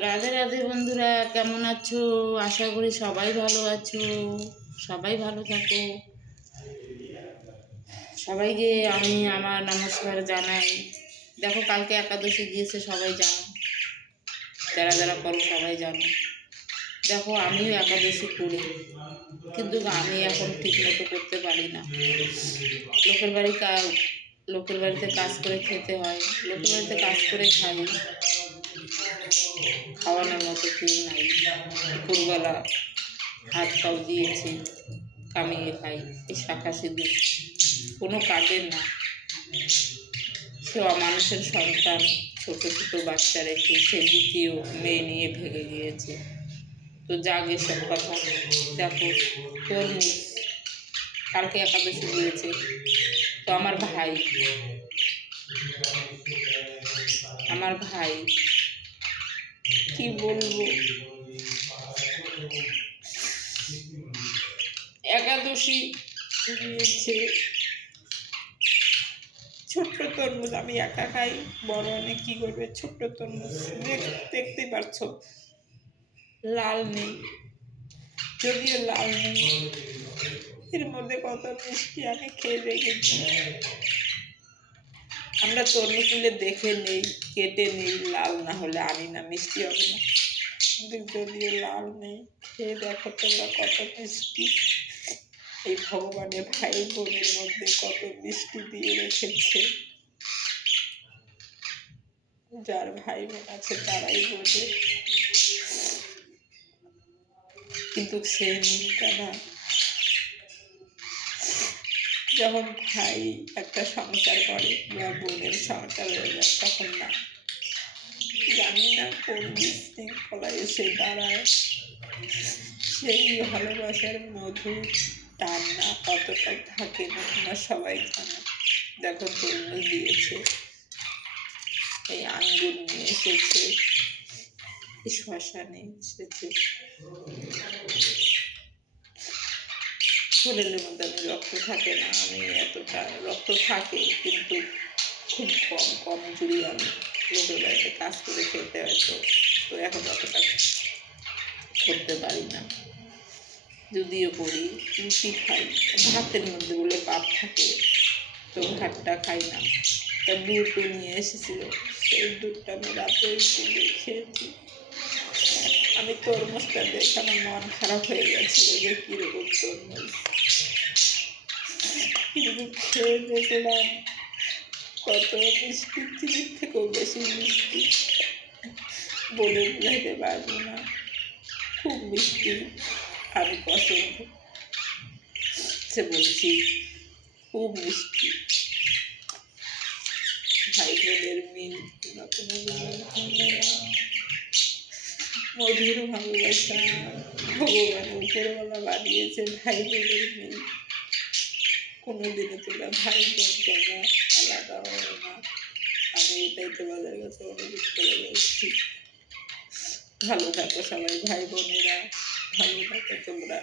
রাধে রাধে বন্ধুরা, কেমন আছো? আশা করি সবাই ভালো আছো। সবাই ভালো থাকো। সবাইকে আমি আমার নমস্কার জানাই। দেখো, কালকে একাদশী গিয়েছে, সবাই জানো, যারা যারা করো সবাই জানো। দেখো, আমিও একাদশী করি, কিন্তু আমি এখন ঠিক মতো করতে পারি না। লোকের বাড়িতে কাজ করে খেতে হয়, লোকের বাড়িতে কাজ করে খাই, খাওয়ানোর মতো কেউ নাই। দুপুরবেলা হাত পাও দিয়েছে, কামিয়ে খাই। এই শাখা সিঁদুর কোনো কাজের না। সে মানুষের সন্তান, ছোট ছোট বাচ্চা রেখে সে দ্বিতীয় মেয়ে নিয়ে ভেঙে গিয়েছে। তো যাক, এসব কথা। দেখো, তরমুজ কালকে একাদশী দিয়েছে, তো আমার ভাই কি বলবো, একাদশী দিয়েছে। ছোট্ট তরমুজ আমি একা খাই, বড় অনেক কি করবে। ছোট্ট তরমুজ দেখতে পারছো, লাল নেই, যদিও লাল নেই, এর মধ্যে কত মিষ্টি আমি খেয়ে দেখেছি। আমরা তরমুজ তুলে দেখে নেই, কেটে নেই, লাল না হলে আনি না, মিষ্টি হবে না। কিন্তু যদিও লাল নেই, খেয়ে দেখো তোমরা কত মিষ্টি। এই ভগবানের ভাই বোনের মধ্যে কত মিষ্টি দিয়ে রেখেছে। যার ভাই বোন আছে তারাই বোঝে, কিন্তু সে নিমটা না। যখন ভাই একটা সংসার করে বা বোনের সংসার হয়ে যায়, তখন না, জানি না কোন বিশৃঙ্খলায় এসে দাঁড়ায়। সেই ভালোবাসার মধুর টান না কতটা থাকে না, তোমরা সবাই জানো। দেখো, তরমুজ দিয়েছে, এই আঙ্গুর নিয়ে এসেছে, শ্মশানে এসেছে। শরীরের মধ্যে আমি রক্ত থাকে না, আমি এতটা রক্ত থাকে, কিন্তু খুব কম জুড়ি। আমি লোকের বাড়িতে কাজ করে খেতে হয়তো, তো এখন অতটা করতে পারি না। যদিও করি, রুটি খাই, ভাতের মধ্যে বলে পাপ থাকে, তো ভাতটা খাই না। তা দুধ নিয়ে এসেছিল, সেই দুধটা আমি রাতে খেয়েছি। আমি তরমুজটা দেখে আমার মন খারাপ হয়ে গেছিল যে কীরকম তরমুজ, কিন্তু খেয়ে দেখলাম কত মিষ্টি, চিনির থেকেও বেশি মিষ্টি, বলে বোঝাতে পারবো না। খুব মিষ্টি, আমি পছন্দ সে বলছি, খুব মিষ্টি। ভাই বোনের মিল কোনো মধুর ভালোবাসা ভগবান উপরওয়ালা বানিয়েছে। ভাই বোনের মিল কোনোদিনও তোমরা ভাই বোন তোমরা আলাদা হবে না। আমি এটাই তোমাদের কাছে অনুরোধ করে বলছি। ভালো থাকো সবাই, ভাই বোনেরা ভালো থাকো তোমরা।